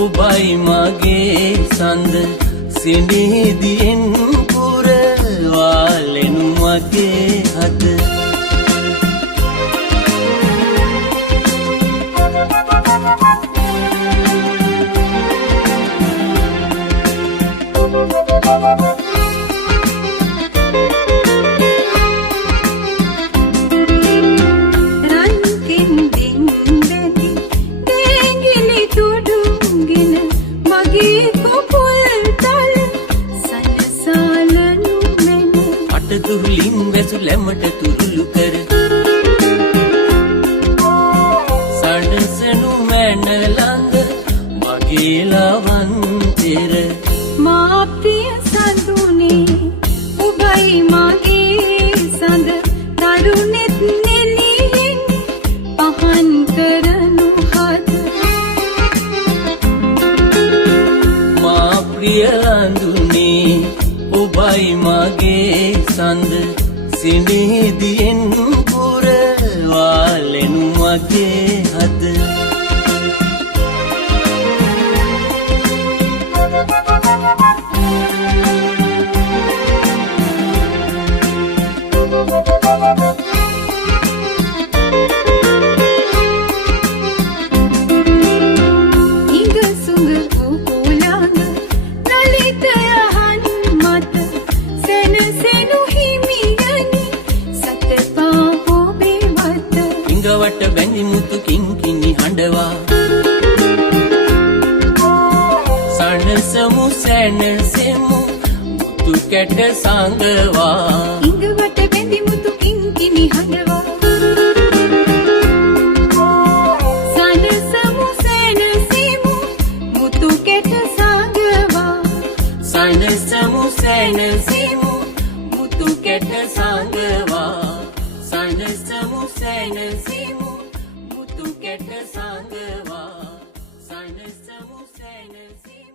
ඔබයි මගේ සඳ සිනේදියෙන් පුරවාලෙනු මගේ හද තුරුලින් වැසු ලැමට තුරුළු කර සඩසනු මැන ළඟ මගේ ලවන්තෙර මා ප්‍රිය සඳුනේ ඔබයි මගේ සඳ දරුණෙත් නෙලියෙන් පහන් කරනු හද මා ප්‍රිය අඳුනේ ඔබයි මගේ සඳ සිනේදියෙන් පුරවාලෙනු මගේ හද වට බැඳි මුතු කිංකිණි හඬවා සනසමු සැනසෙමු මුතු කැට සංගවා ඉඟවට බැඳි මුතු කිංකිණි හඬවා සනසමු සැනසෙමු මුතු කැට සංගවා සනසමු සැනසෙමු මුතු කැට සංගවා සනසමු සැනසෙමු මුතු කැට සංගවා සනසමු සැනසෙමු